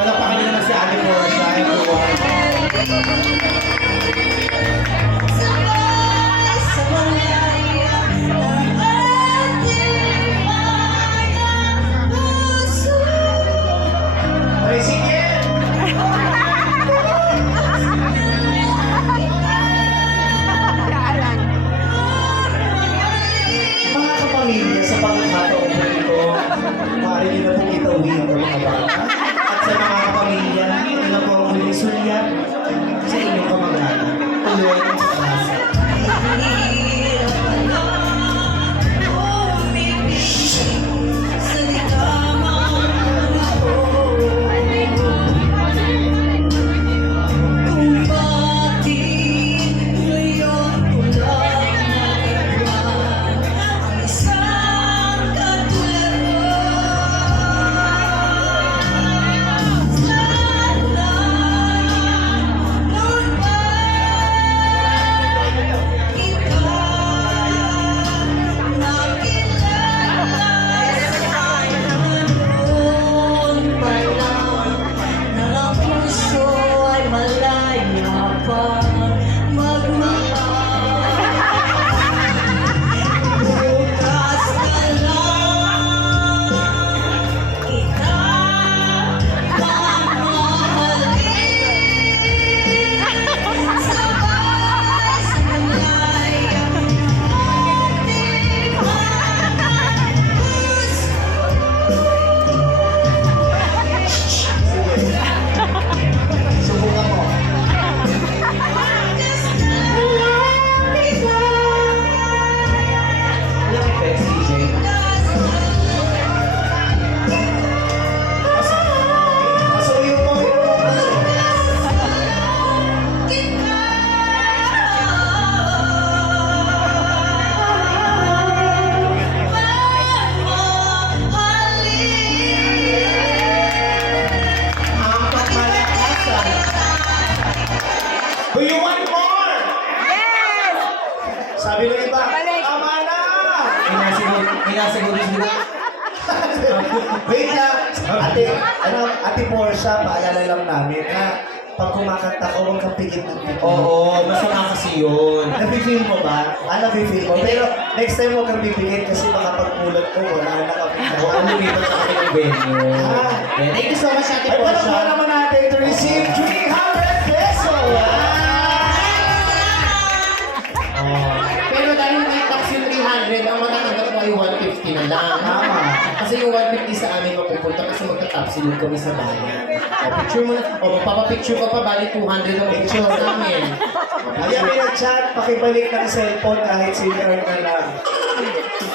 Palapakan nyo naman si Ate Portia, everyone. Sige! Mga kapamilya, sa pagkakataon po ito, maaari nyo na pong itawin ang mga bata. At sa mga kapamilya, ito na po ang huling sulyap sa inyong kamag-anak. Tuloy ang pag-asa. Subukan mo. Walang effects, DJ. Pasuyo mo. Ang pagmalakasan. Do you want more? Yes! Sabi ng iba, Balik. tama na! Inasagot sila. Wait lang. Ate Portia, paalala lang namin na pag kumakanta ka, huwag kang pikit ng pikit. Oo, masama kasi yun. Nafe-feel mo ba? Nafe-feel mo. Pero next time huwag kang pipikit kasi baka pagpulat ko, wala na kami. Ano lumipat sa kami ng venue. Ah. Yeah, thank you so much, Ate Ay, palakpan Portia. naman natin to receive 300 pesos! Oh. Pero dahil may tax yung 300, ang matatanggap mo ay 150 na lang. Tama. Kasi yung 150 sa amin mapupunta kasi magta-absolute kami sa bayan. O, picture mo na. O, magpapapicture ka pa, bali 200 ang picture namin. Ayan, may nag-chat, pakibalik ng cellphone kahit silver na lang.